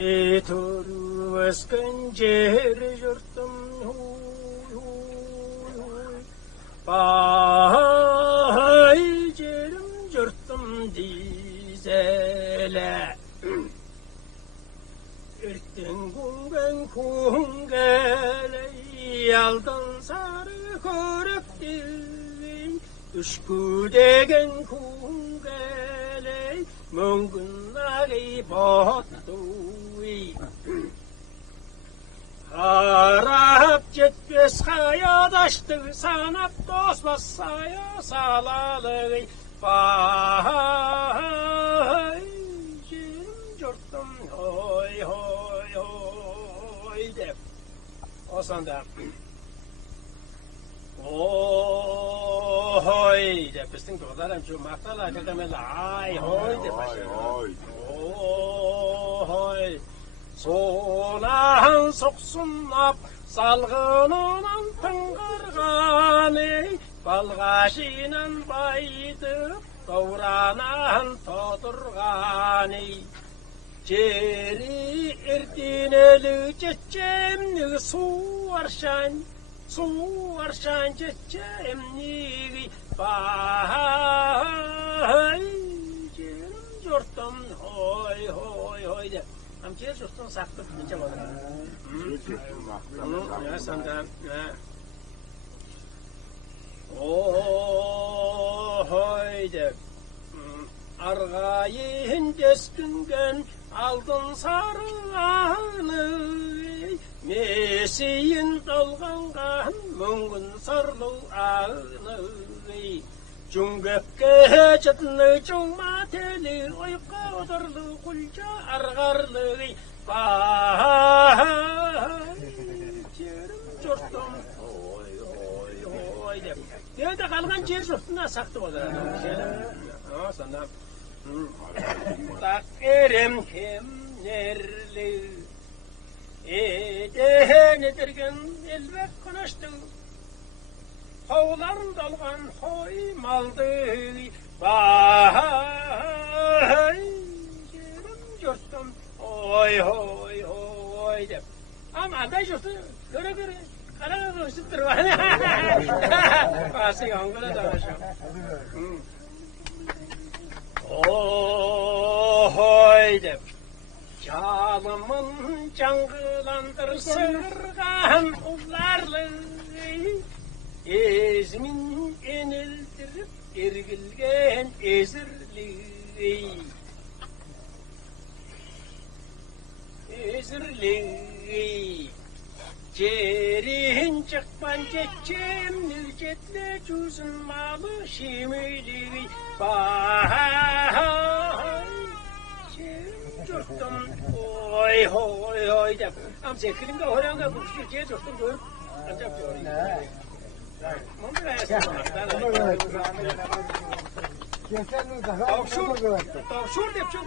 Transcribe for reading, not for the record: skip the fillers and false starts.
Turvaskan cer yurtum Bay cerim yurtum dizele Erten güngen kungele Yaldan sarı körük dilin Düşkü degen kungele Mungundagi bottuy Harap jetmez hayadaştı sanap dostmaz saya salalı Bay cerim yurtum hoy hoy hoy de O sanda Hoy de pistin doğdaram şu maktalar kakamela ay hoy de paşa Hoy Solan soksunap salgınınan tıngırgani Balgaşinan baydıp kavranan toturgani Ceri ertineli çeçemni su arşan çeçemni Bay cerim yurtum hoy hoy hoy de Am cer yurtun saklı neçe var? Ya senden Hoyde Argayın desküngen aldın sarılanı Mesiyin dalgangan mungun sarlı ağını Cungöpke çatını cungma teli oyka odurlu kulca argarlı Bay cerim yurtum hoy hoy hoy de Yerde kalgan cer yurtuna saktı o da Sana Tak erem kimlerli Eden edirgen elbek konuştu Hovların dalgan hoy maldı Bay cerim yurtum hoy hoy hoy de Ama da yurtu göre göre Kara göğsüttür var Pası yangına davaşam Hoy de Canımın cangılandır sırgan ullarlı Ezmin enildirip ergilgen ezirli Cerin çıkman çekçem nilcetle cüzün malı şimili Bay cerim yurtum hoy hoy hoy de Am zekilinde horanga kuşu cer yurtum görüp ancak diyorum Tavşur dep çok